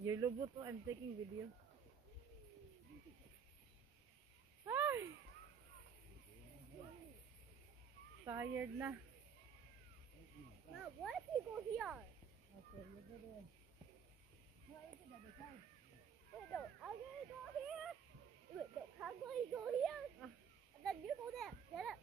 Your lubot, oh, I'm taking video. Ay! Tired na. Mom, what if we go here? Okay, you go there. Wait, no, I'm gonna go here. Wait, no, I'm going to go here. And then you go there. Get up.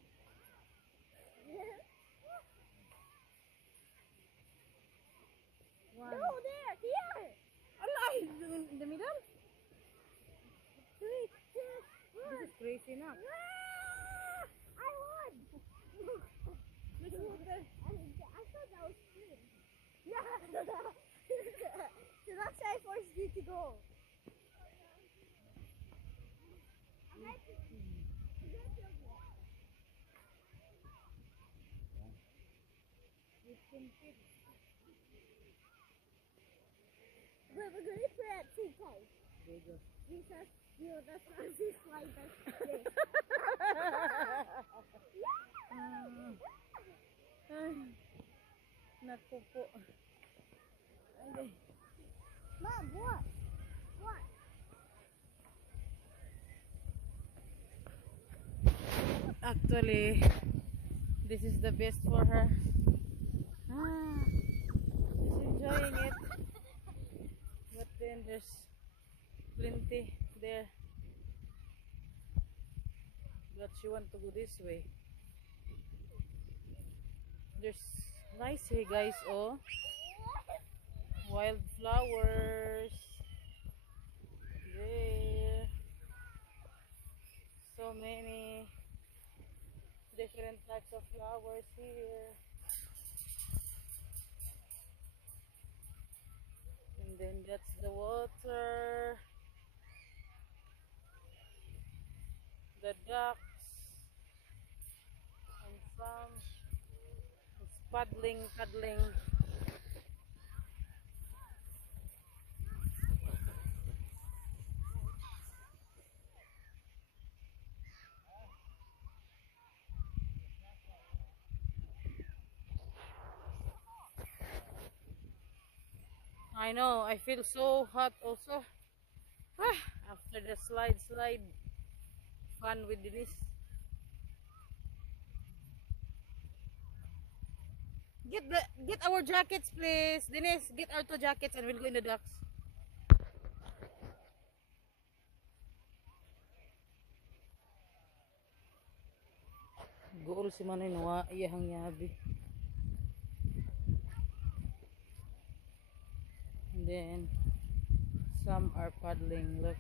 One. No, there, here. Allah, in the middle? 3, 2, 1. This is crazy now. Ah! I won. Let's go there. I thought that was free. So that's why I forced you to go. Wait, we're going to play at 2 times. There you go. Jesus, you know, that's why we slide like this. Ay, naku po. Ay, Mom, what? What? actually, this is the best for her. She's enjoying it. But then there's plenty there. But she want to go this way. There's nice here, guys. Oh, wildflowers. There. So many different types of flowers here. And then that's the water. The ducks. And some is paddling. I know, I feel so hot also. After the slide fun with Denise. Get our jackets, please. Denise, get our 2 jackets and we'll go in the ducks. Goal si Manoy nawa iyahang yabi. And then some are paddling. Look.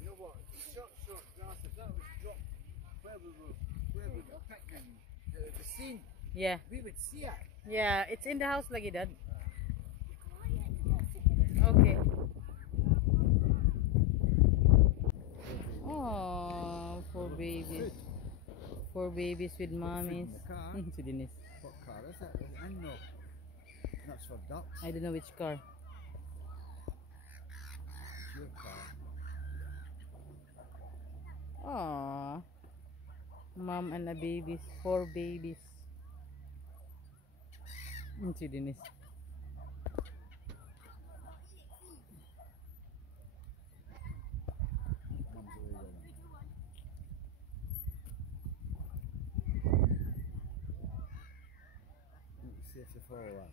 You know what? Short glasses. That was dropped where we were picking the scene. Yeah. We would see it. Yeah, it's in the house lagi, Dad. Okay. Oh, poor babies. Poor babies with mommies. In the car. Si Denise. What car is that? I know. That's for ducks. I don't know which car. It's your car. Aww. Mom and the babies. 4 babies. Si Denise. Mum's away with them. It's safe to follow that.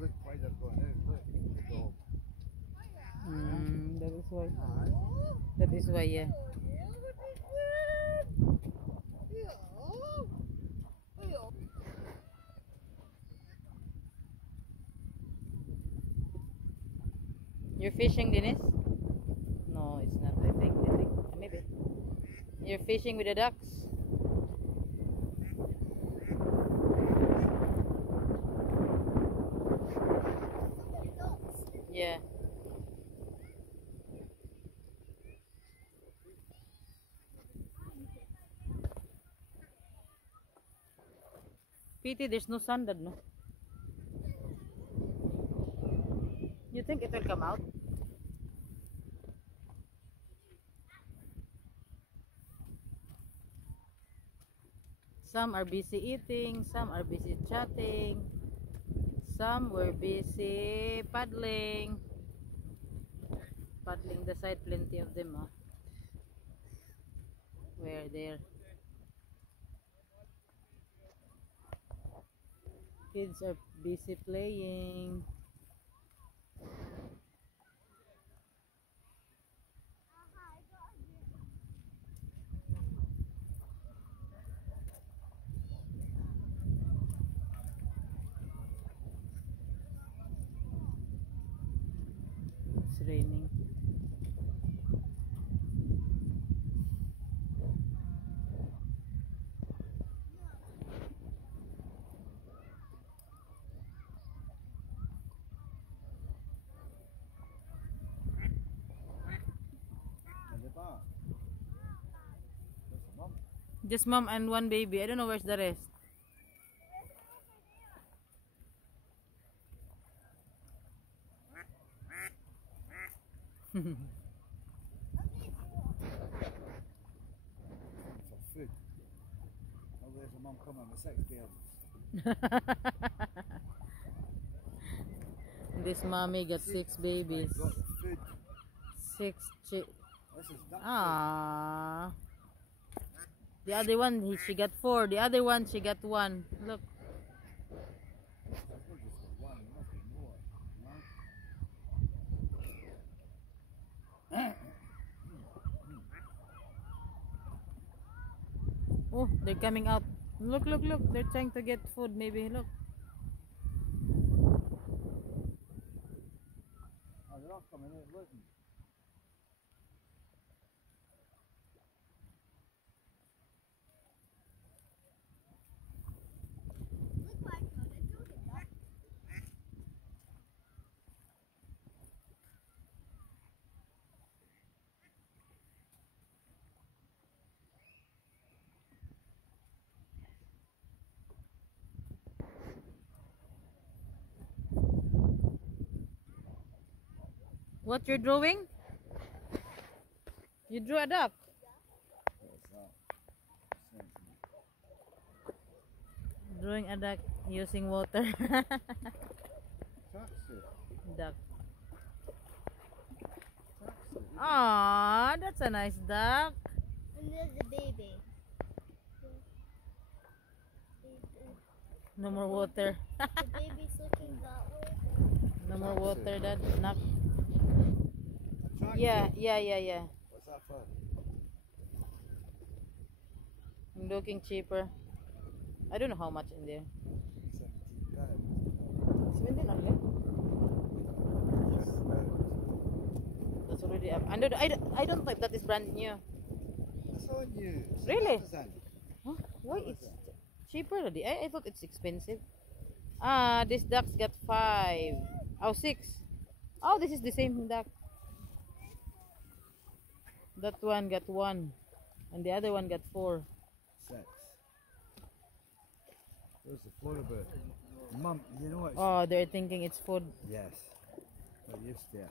Look why they're going out. Look, the dog. That is why. Aye. That is why, yeah. You're fishing, Dennis? No, it's not. I think. Maybe. You're fishing with the ducks? Yeah. Pity there's no sun, Dad, no? You think it will come out? Some are busy eating, some are busy chatting, some were busy paddling. Paddling the side, plenty of them, huh? Where there. Kids are busy playing. It's raining. And the bar. That's the mum. Just mom and one baby. I don't know where's the rest. For food. Oh, there's a mum coming with 6 girls. This mommy got 6 babies. Got the food. 6 This is duck food. Ah. The other one, she got 4. The other one, she got 1. Look. I've just got one, nothing more. Oh, they're coming out. Look, look, look. They're trying to get food, maybe. Look. Oh, they're all coming in, looking. Look like they're doing that. What you're drawing? You drew a duck. What's that? Sensible. Drawing a duck using water. Taxi. Duck. Taxi. Ah, that's a nice duck. And there's the baby. No more water. The baby's looking that way. No more water, Dad. Knock. Taxi. Yeah. What's that for? I'm looking cheaper. I don't know how much in there. 17 17 only. That's already up. I don't think that is brand new. That's all new. It's Really? artisan. Huh? Why it's cheaper already? I thought it's expensive. Ah, this duck's got 5. Oh, 6. Oh, this is the same duck. That one got 1. And the other one got 4. 6. There's the Florida bird. Mum, you know what? Oh, they're thinking it's food. Yes. They're used to it.